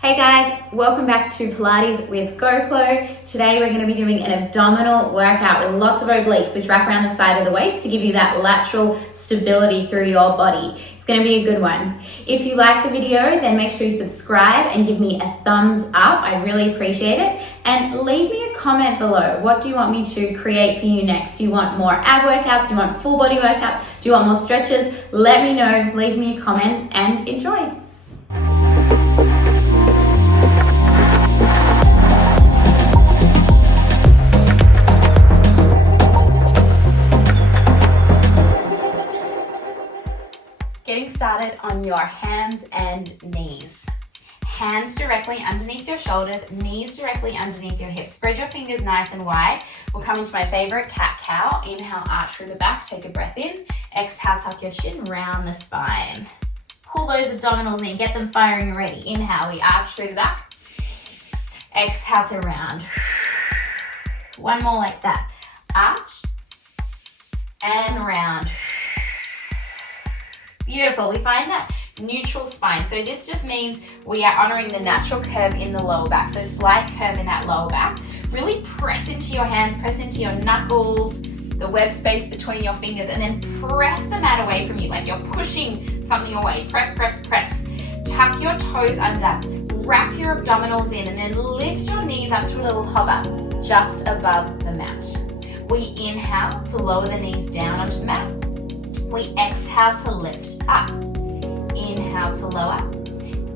Hey guys, welcome back to Pilates with Go Chlo. Today we're going to be doing an abdominal workout with lots of obliques which wrap around the side of the waist to give you that lateral stability through your body. It's going to be a good one. If you like the video, then make sure you subscribe and give me a thumbs up. I really appreciate it. And leave me a comment below. What do you want me to create for you next? Do you want more ab workouts? Do you want full body workouts? Do you want more stretches? Let me know. Leave me a comment and enjoy. Getting started on your hands and knees. Hands directly underneath your shoulders, knees directly underneath your hips. Spread your fingers nice and wide. We'll come into my favorite cat-cow. Inhale, arch through the back, take a breath in. Exhale, tuck your chin, round the spine. Pull those abdominals in, get them firing ready. Inhale, we arch through the back. Exhale to round. One more like that. Arch and round. Beautiful. We find that neutral spine. So this just means we are honoring the natural curve in the lower back. So slight curve in that lower back. Really press into your hands, press into your knuckles, the web space between your fingers, and then press the mat away from you like you're pushing something away. Press, press, press. Tuck your toes under. Wrap your abdominals in and then lift your knees up to a little hover just above the mat. We inhale to lower the knees down onto the mat. We exhale to lift up. Inhale to lower.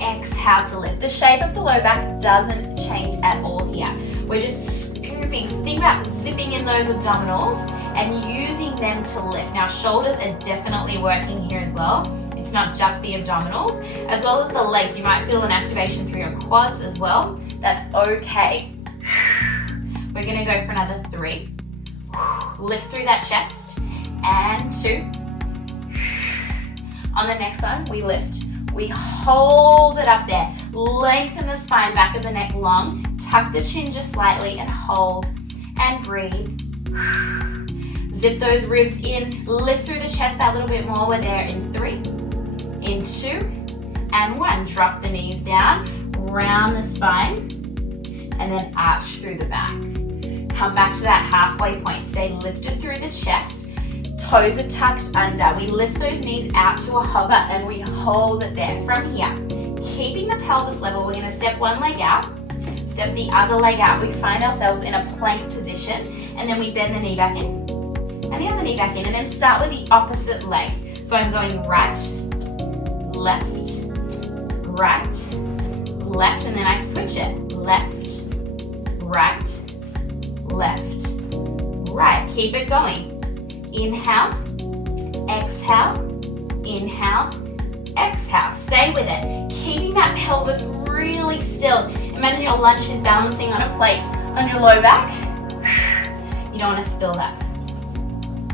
Exhale to lift. The shape of the low back doesn't change at all here. We're just scooping. Think about zipping in those abdominals and using them to lift. Now, shoulders are definitely working here as well. It's not just the abdominals, as well as the legs. You might feel an activation through your quads as well. That's okay. We're gonna go for another 3. Lift through that chest. And 2. On the next one, we lift. We hold it up there. Lengthen the spine, back of the neck long. Tuck the chin just slightly and hold and breathe. Zip those ribs in. Lift through the chest that little bit more. We're there in 3, in 2, and 1. Drop the knees down, round the spine, and then arch through the back. Come back to that halfway point. Stay lifted through the chest. Toes are tucked under. We lift those knees out to a hover and we hold it there. From here, keeping the pelvis level, we're going to step one leg out, step the other leg out. We find ourselves in a plank position and then we bend the knee back in and the other knee back in, and then start with the opposite leg. So I'm going right, left, right, left, and then I switch it. Left, right, left, right. Keep it going. Inhale, exhale, inhale, exhale. Stay with it. Keeping that pelvis really still. Imagine your lunch is balancing on a plate on your low back. You don't want to spill that,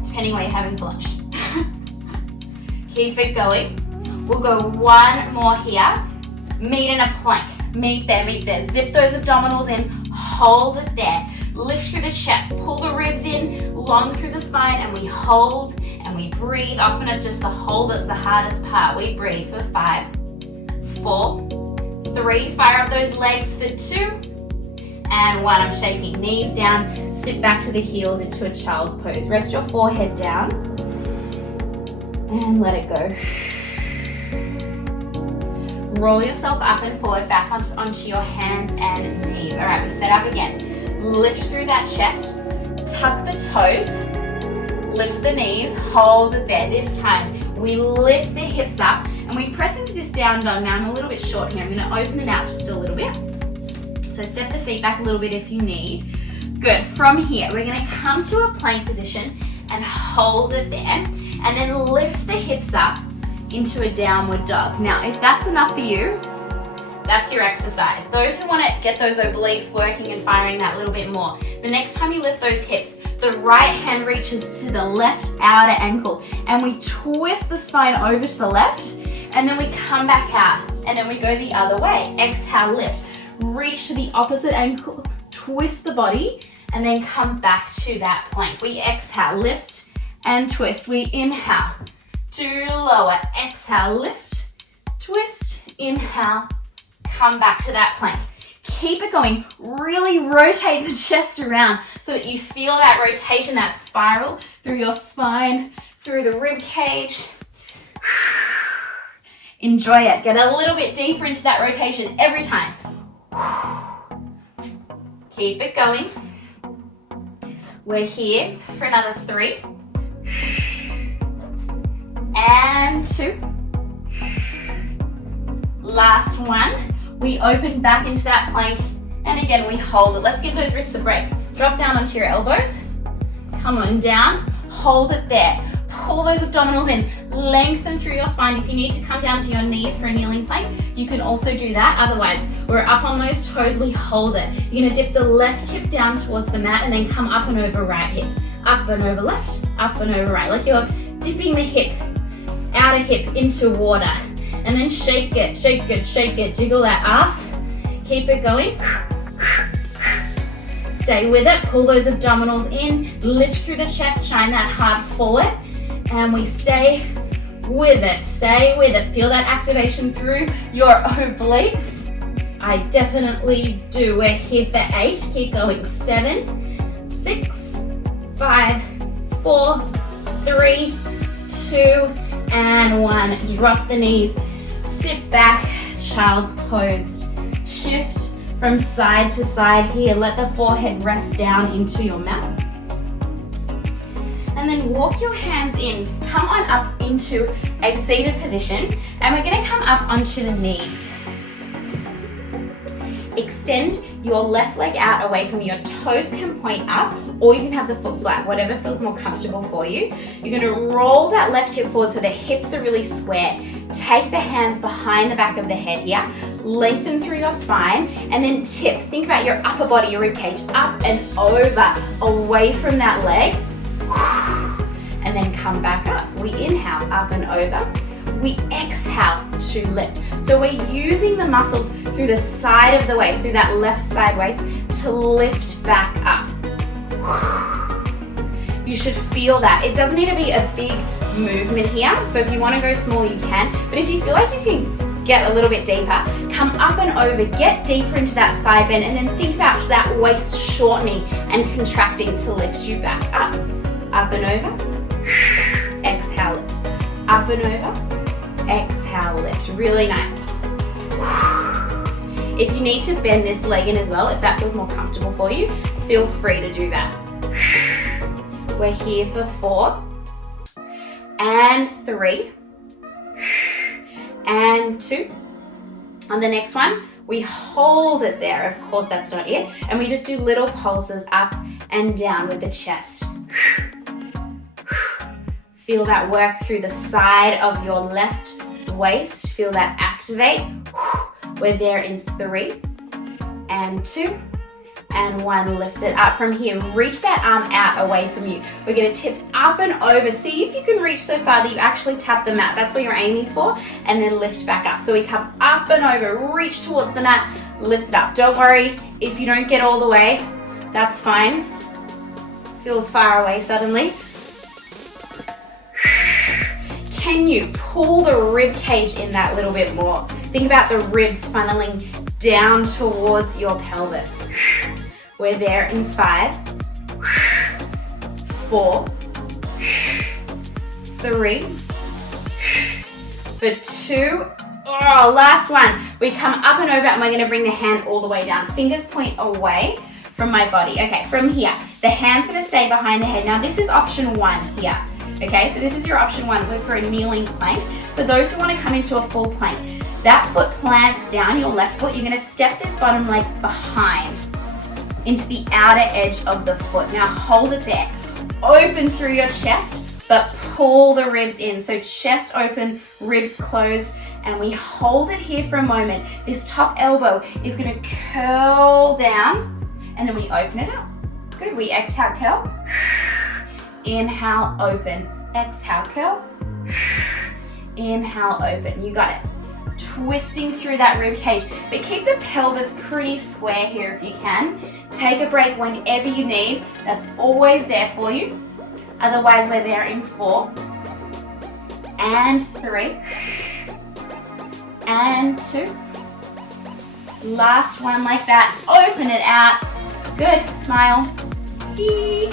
depending what you're having for lunch. Keep it going. We'll go one more here. Meet in a plank. Meet there, meet there. Zip those abdominals in. Hold it there. Lift through the chest, pull the ribs in, long through the spine, and we hold and we breathe. Often it's just the hold that's the hardest part. We breathe for 5, 4, 3, fire up those legs for 2, and 1. I'm shaking knees down, sit back to the heels into a child's pose. Rest your forehead down and let it go. Roll yourself up and forward, back onto your hands and knees. All right, we set up again. Lift through that chest, tuck the toes, lift the knees, hold it there. This time, we lift the hips up and we press into this down dog. Now, I'm a little bit short here. I'm going to open it out just a little bit. So step the feet back a little bit if you need. Good. From here, we're going to come to a plank position and hold it there, and then lift the hips up into a downward dog. Now, if that's enough for you, that's your exercise. Those who want to get those obliques working and firing that little bit more, the next time you lift those hips, the right hand reaches to the left outer ankle and we twist the spine over to the left, and then we come back out and then we go the other way. Exhale, lift. Reach to the opposite ankle, twist the body, and then come back to that plank. We exhale, lift and twist. We inhale to lower. Exhale, lift, twist, inhale, come back to that plank. Keep it going. Really rotate the chest around so that you feel that rotation, that spiral through your spine, through the rib cage. Enjoy it. Get a little bit deeper into that rotation every time. Keep it going. We're here for another 3. And 2. Last one. We open back into that plank, and again we hold it. Let's give those wrists a break. Drop down onto your elbows. Come on down. Hold it there. Pull those abdominals in. Lengthen through your spine. If you need to come down to your knees for a kneeling plank, you can also do that. Otherwise, we're up on those toes. We hold it. You're going to dip the left hip down towards the mat and then come up and over right hip. Up and over left, up and over right. Like you're dipping the hip, outer hip into water. And then shake it, shake it, shake it. Jiggle that ass. Keep it going. Stay with it. Pull those abdominals in. Lift through the chest. Shine that heart forward. And we stay with it. Stay with it. Feel that activation through your obliques. I definitely do. We're here for 8. Keep going. 7, 6, 5, 4, 3, 2, and 1. Drop the knees. Sit back, child's pose. Shift from side to side here. Let the forehead rest down into your mat. And then walk your hands in. Come on up into a seated position. And we're going to come up onto the knees. Extend your left leg out away from you. Your toes can point up, or you can have the foot flat, whatever feels more comfortable for you. You're going to roll that left hip forward so the hips are really square. Take the hands behind the back of the head here. Lengthen through your spine and then tip. Think about your upper body, your rib cage, up and over, away from that leg. And then come back up. We inhale, up and over. We exhale to lift. So we're using the muscles through the side of the waist, through that left side waist, to lift back up. You should feel that. It doesn't need to be a big movement here. So if you want to go small, you can. But if you feel like you can get a little bit deeper, come up and over, get deeper into that side bend, and then think about that waist shortening and contracting to lift you back up. Up and over. Exhale, lift. Up and over. Exhale, lift. Really nice. If you need to bend this leg in as well, if that feels more comfortable for you, feel free to do that. We're here for 4 and 3 and 2. On the next one, we hold it there. Of course, that's not it. And we just do little pulses up and down with the chest. Feel that work through the side of your left waist. Feel that activate. We're there in 3 and 2 and 1. Lift it up from here. Reach that arm out away from you. We're going to tip up and over. See if you can reach so far that you actually tap the mat. That's what you're aiming for. And then lift back up. So we come up and over. Reach towards the mat. Lift it up. Don't worry if you don't get all the way. That's fine. Feels far away suddenly. Can you pull the rib cage in that little bit more? Think about the ribs funneling down towards your pelvis. We're there in 5, 4, 3, for 2. Oh, last one. We come up and over and we're going to bring the hand all the way down. Fingers point away from my body. Okay, from here, the hand's going to stay behind the head. Now this is option 1 here. Okay, so this is your option 1. Look for a kneeling plank. For those who want to come into a full plank, that foot plants down, your left foot. You're going to step this bottom leg behind into the outer edge of the foot. Now hold it there. Open through your chest, but pull the ribs in. So chest open, ribs closed, and we hold it here for a moment. This top elbow is going to curl down, and then we open it up. Good. We exhale, curl. Inhale, open. Exhale, curl. Inhale, open. You got it. Twisting through that rib cage, but keep the pelvis pretty square here if you can. Take a break whenever you need. That's always there for you. Otherwise, we're there in 4 and 3 and 2 Last one like that. Open it out. Good. Smile.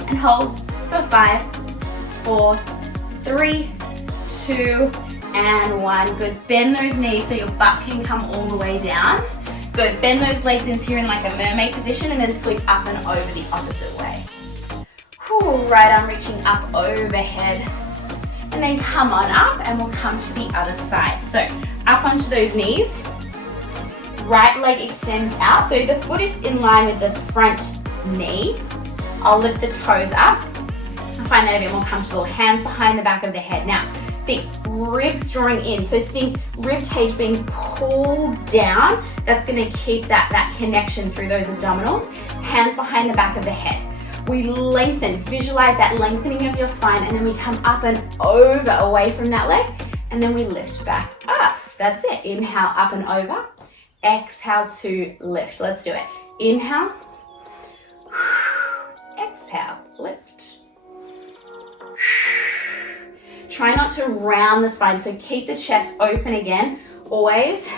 And hold for 5, 4, 3, 2, and 1. Good. Bend those knees so your butt can come all the way down. Good. Bend those legs into you're in like a mermaid position and then sweep up and over the opposite way. Whew, right arm reaching up overhead. And then come on up and we'll come to the other side. So up onto those knees. Right leg extends out. So the foot is in line with the front knee. I'll lift the toes up. I find that a bit more comfortable. Hands behind the back of the head. Now, think ribs drawing in. So think rib cage being pulled down. That's going to keep that connection through those abdominals. Hands behind the back of the head. We lengthen, visualize that lengthening of your spine, and then we come up and over away from that leg, and then we lift back up. That's it. Inhale, up and over. Exhale to lift. Let's do it. Inhale. Exhale, lift. Try not to round the spine, so keep the chest open again. Always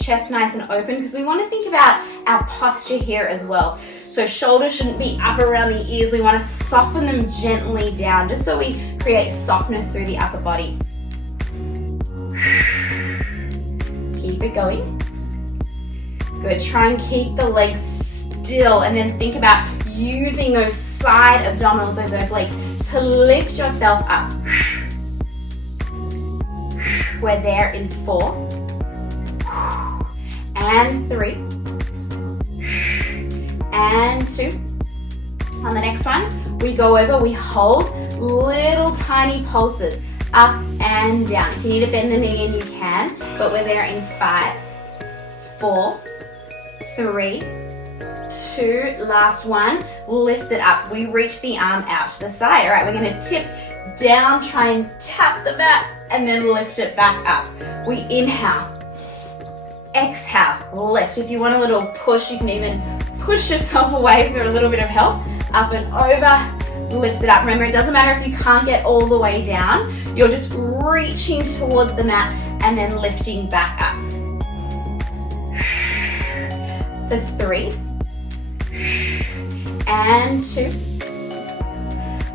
chest nice and open, because we want to think about our posture here as well. So shoulders shouldn't be up around the ears. We want to soften them gently down, just so we create softness through the upper body. Keep it going. Good. Try and keep the legs still, and then think about using those side abdominals, those obliques, to lift yourself up. We're there in 4 and 3 and 2. On the next one, we go over, we hold little tiny pulses up and down. If you need to bend the knee in, you can, but we're there in 5, 4, 3, 2, last one. Lift it up. We reach the arm out to the side. All right, we're going to tip down, try and tap the mat, and then lift it back up. We inhale, exhale, lift. If you want a little push, you can even push yourself away for a little bit of help. Up and over, lift it up. Remember, it doesn't matter if you can't get all the way down. You're just reaching towards the mat and then lifting back up. For 3 and 2.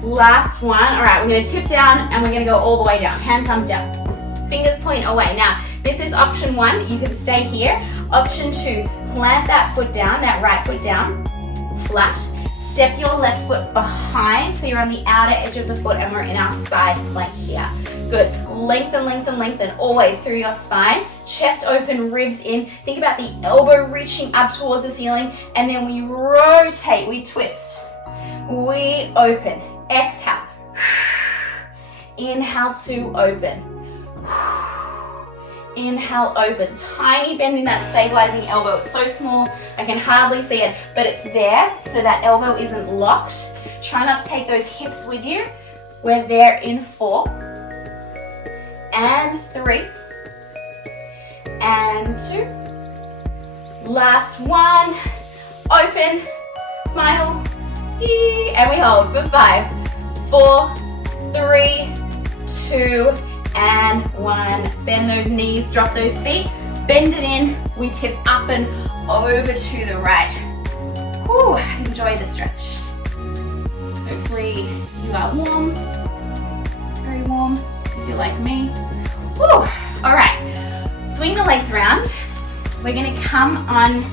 Last one. All right, we're going to tip down and we're going to go all the way down. Hand comes down. Fingers point away. Now, this is option 1. You can stay here. Option 2, plant that foot down, that right foot down, flat. Step your left foot behind, so you're on the outer edge of the foot and we're in our side plank here. Good. Lengthen, lengthen, lengthen, always through your spine. Chest open, ribs in. Think about the elbow reaching up towards the ceiling, and then we rotate, we twist. We open. Exhale. Inhale to open. Inhale, open. Tiny bend in that stabilizing elbow. It's so small, I can hardly see it, but it's there, so that elbow isn't locked. Try not to take those hips with you. We're there in 4 and 3 and 2. Last one. Open. Smile. And we hold for 5, 4, 3, 2, and 1. Bend those knees, drop those feet, bend it in. We tip up and over to the right. Whew, enjoy the stretch. Hopefully you are warm, very warm, if you're like me. Whew. All right, swing the legs around. We're gonna come on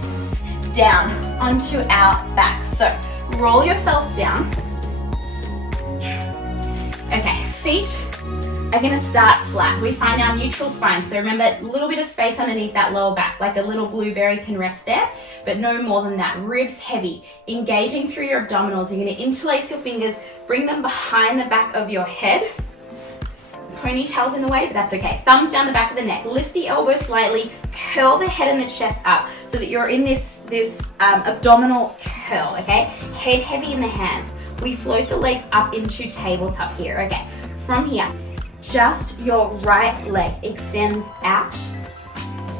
down onto our back. So roll yourself down. Okay, feet are going to start flat. We find our neutral spine. So remember, a little bit of space underneath that lower back, like a little blueberry can rest there, but no more than that. Ribs heavy, engaging through your abdominals. You're going to interlace your fingers, bring them behind the back of your head. Ponytail's in the way, but that's okay. Thumbs down the back of the neck. Lift the elbow slightly, curl the head and the chest up so that you're in this abdominal curl, okay? Head heavy in the hands. We float the legs up into tabletop here, okay? From here, just your right leg extends out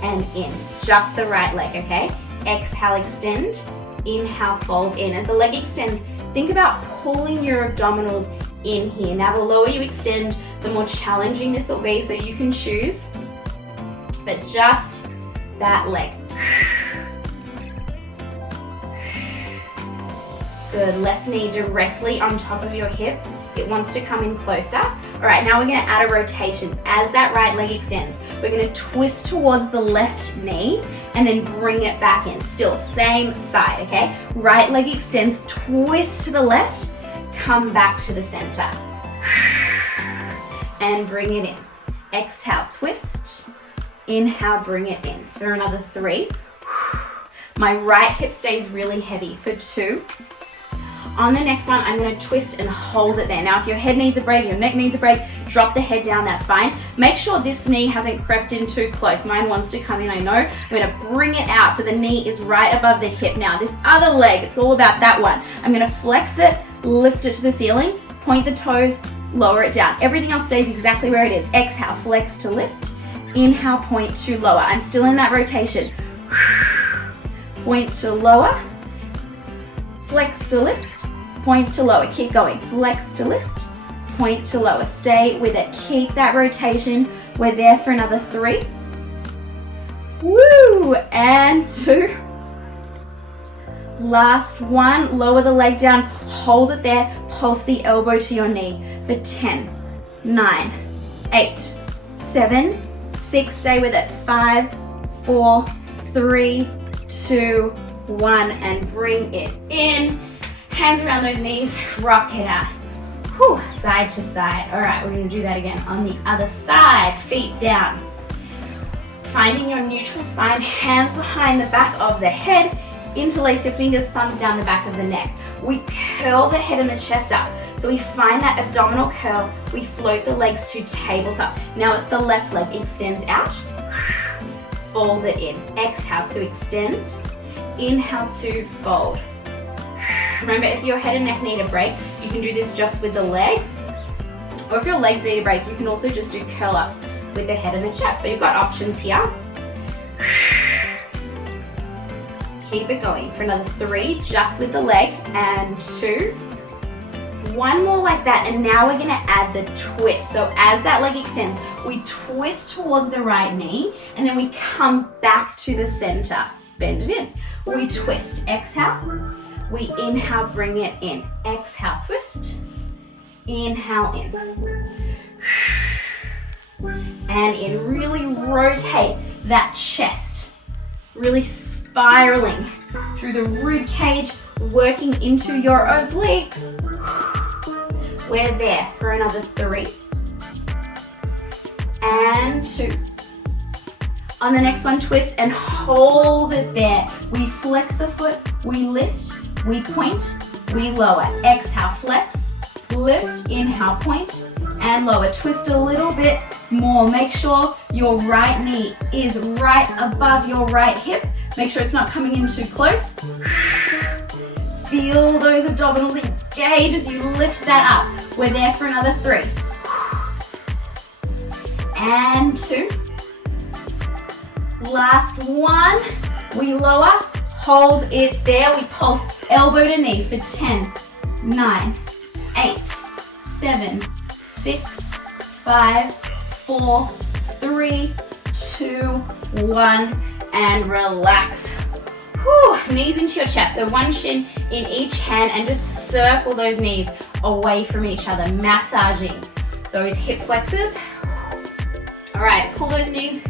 and in. Just the right leg, okay? Exhale, extend. Inhale, fold in. As the leg extends, think about pulling your abdominals in here. Now, the lower you extend, the more challenging this will be, so you can choose, but just that leg. Good, left knee directly on top of your hip. It wants to come in closer. All right, now we're gonna add a rotation. As that right leg extends, we're gonna twist towards the left knee and then bring it back in. Still, same side, okay? Right leg extends, twist to the left, come back to the center. And bring it in. Exhale, twist. Inhale, bring it in. For another 3. My right hip stays really heavy for 2. On the next one, I'm gonna twist and hold it there. Now, if your head needs a break, your neck needs a break, drop the head down, that's fine. Make sure this knee hasn't crept in too close. Mine wants to come in, I know. I'm gonna bring it out so the knee is right above the hip. Now, this other leg, it's all about that one. I'm gonna flex it, lift it to the ceiling, point the toes, lower it down. Everything else stays exactly where it is. Exhale, flex to lift. Inhale, point to lower. I'm still in that rotation. Point to lower. Flex to lift. Point to lower. Keep going. Flex to lift. Point to lower. Stay with it. Keep that rotation. We're there for another 3. Woo! And 2. Last one. Lower the leg down. Hold it there. Pulse the elbow to your knee for 10, 9, 8, 7, 6. Stay with it. 5, 4, 3, 2, 1. And bring it in. Hands around those knees, rock it out. Whew, side to side. All right, we're gonna do that again on the other side. Feet down. Finding your neutral spine, hands behind the back of the head. Interlace your fingers, thumbs down the back of the neck. We curl the head and the chest up. So we find that abdominal curl. We float the legs to tabletop. Now it's the left leg, extends out. Fold it in. Exhale to extend. Inhale to fold. Remember, if your head and neck need a break, you can do this just with the legs. Or if your legs need a break, you can also just do curl-ups with the head and the chest. So you've got options here. Keep it going for another 3, just with the leg, and 2. 1 more like that, and now we're gonna add the twist. So as that leg extends, we twist towards the right knee, and then we come back to the center. Bend it in. We twist. Exhale. We inhale, bring it in. Exhale, twist. Inhale, in. And in. Really rotate that chest. Really spiraling through the rib cage, working into your obliques. We're there for another 3. And 2. On the next one, twist and hold it there. We flex the foot, we lift, we point, we lower. Exhale, flex, lift, inhale, point, and lower. Twist a little bit more. Make sure your right knee is right above your right hip. Make sure it's not coming in too close. Feel those abdominals engage as you lift that up. We're there for another 3. And 2. Last one. We lower, hold it there. We pulse elbow to knee for 10, 9, 8, 7, 6, 5, 4, 3, 2, 1, and relax. Whew, knees into your chest. So one shin in each hand and just circle those knees away from each other, massaging those hip flexors. All right, pull those knees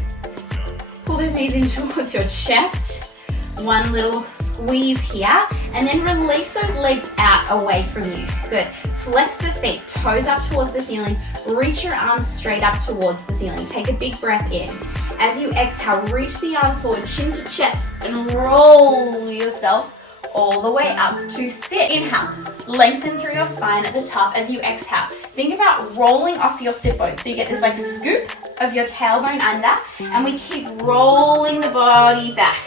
in towards your chest. One little squeeze here, and then release those legs out away from you. Good. Flex the feet, toes up towards the ceiling. Reach your arms straight up towards the ceiling. Take a big breath in. As you exhale, reach the arms forward, chin to chest, and roll yourself all the way up to sit. Inhale, lengthen through your spine at the top as you exhale. Think about rolling off your sit bone. So you get this like scoop of your tailbone under, and we keep rolling the body back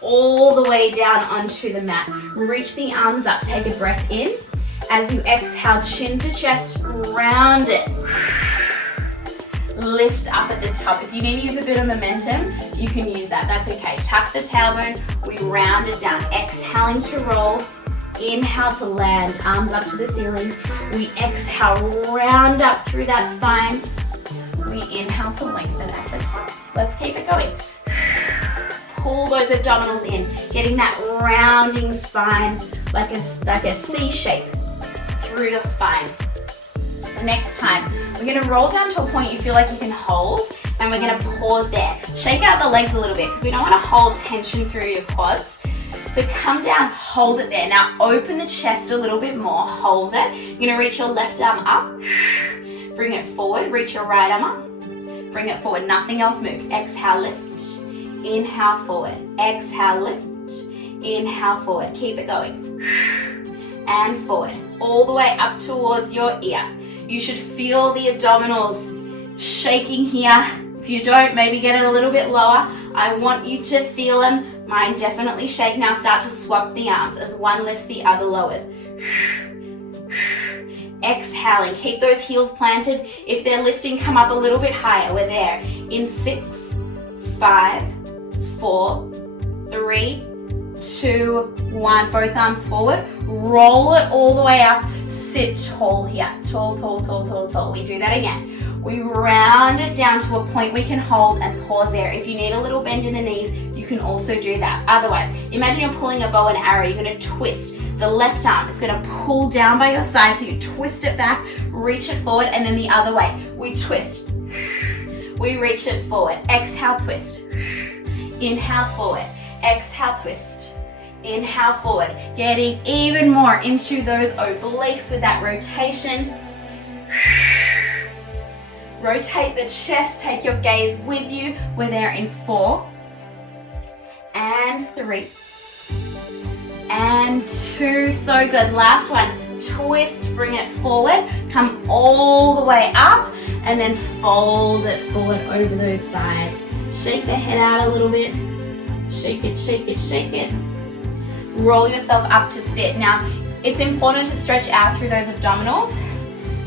all the way down onto the mat. Reach the arms up, take a breath in. As you exhale, chin to chest, round it. Lift up at the top. If you need to use a bit of momentum, you can use that, that's okay. Tuck the tailbone, we round it down. Exhaling to roll, inhale to land, arms up to the ceiling. We exhale, round up through that spine. We inhale to lengthen at the top. Let's keep it going. pull those abdominals in, getting that rounding spine like a C shape through your spine. The next time, we're gonna roll down to a point you feel like you can hold, and we're gonna pause there. Shake out the legs a little bit because we don't wanna hold tension through your quads. So come down, hold it there. Now open the chest a little bit more, hold it. You're gonna reach your left arm up, bring it forward, reach your right arm up, bring it forward, nothing else moves. Exhale, lift, inhale, forward, exhale, lift, inhale, forward. Keep it going, and forward, all the way up towards your ear. You should feel the abdominals shaking here. If you don't, maybe get it a little bit lower. I want you to feel them. Mine definitely shake. Now start to swap the arms as one lifts, the other lowers. Exhaling, keep those heels planted. If they're lifting, come up a little bit higher. We're there. In 6, 5, 4, 3, 2, 1. Both arms forward. Roll it all the way up. Sit tall here. Tall, tall, tall, tall, tall. We do that again. We round it down to a point we can hold and pause there. If you need a little bend in the knees, you can also do that. Otherwise, imagine you're pulling a bow and arrow. You're going to twist the left arm. It's going to pull down by your side, so you twist it back, reach it forward, and then the other way. We twist. We reach it forward. Exhale, twist. Inhale, forward. Exhale, twist. Inhale, forward. Getting even more into those obliques with that rotation. Rotate the chest, take your gaze with you. We're there in 4, and 3, and 2. So good. Last one. Twist, bring it forward. Come all the way up, and then fold it forward over those thighs. Shake the head out a little bit. Shake it, shake it, shake it. Roll yourself up to sit. Now, it's important to stretch out through those abdominals.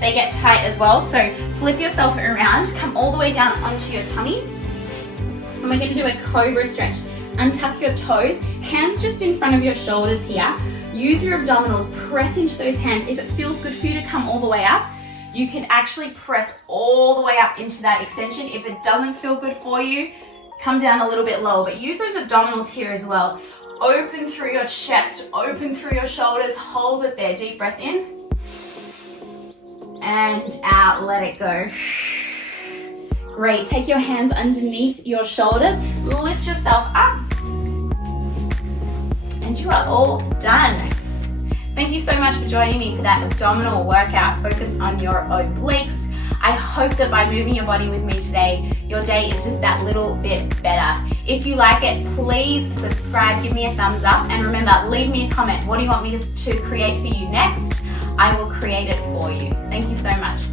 They get tight as well, so flip yourself around, come all the way down onto your tummy, and we're going to do a cobra stretch. Untuck your toes, hands just in front of your shoulders here. Use your abdominals, press into those hands. If it feels good for you to come all the way up, you can actually press all the way up into that extension. If it doesn't feel good for you, come down a little bit lower, but use those abdominals here as well. Open through your chest, open through your shoulders, hold it there. Deep breath in. And out, let it go. Great, take your hands underneath your shoulders, lift yourself up, and you are all done. Thank you so much for joining me for that abdominal workout. Focus on your obliques. I hope that by moving your body with me today, your day is just that little bit better. If you like it, please subscribe, give me a thumbs up, and remember, leave me a comment. What do you want me to create for you next? I will create it for you. Thank you so much.